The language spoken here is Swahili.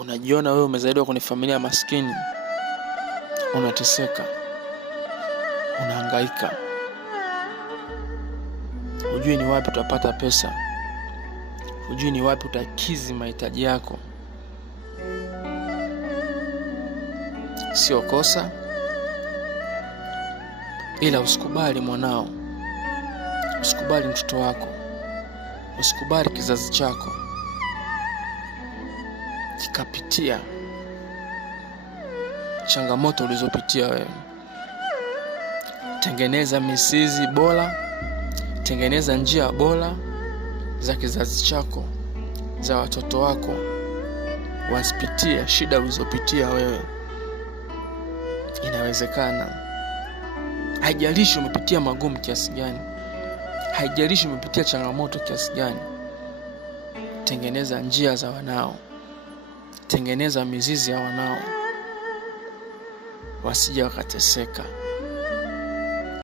unajiona wewe umezaliwa kwenye familia maskini, unateseka, unahangaika, hujui ni wapi utapata pesa, hujui ni wapi utakizi mahitaji yako. Sio kosa, ila usikubali mwanao, usikubali mtoto wako, usikubali kizazi chako kikapitia changamoto ulizopitia wewe. Tengeneza mizizi bora, tengeneza njia bora za kizazi chako, za watoto wako wasipitie shida ulizopitia wewe. Inawezekana. Haijalishi umepitia magumu kiasi gani, haijalishi umepitia changamoto kiasi gani. Tengeneza njia za wanao, tengeneza mizizi ya wanao, wasije wakateseka.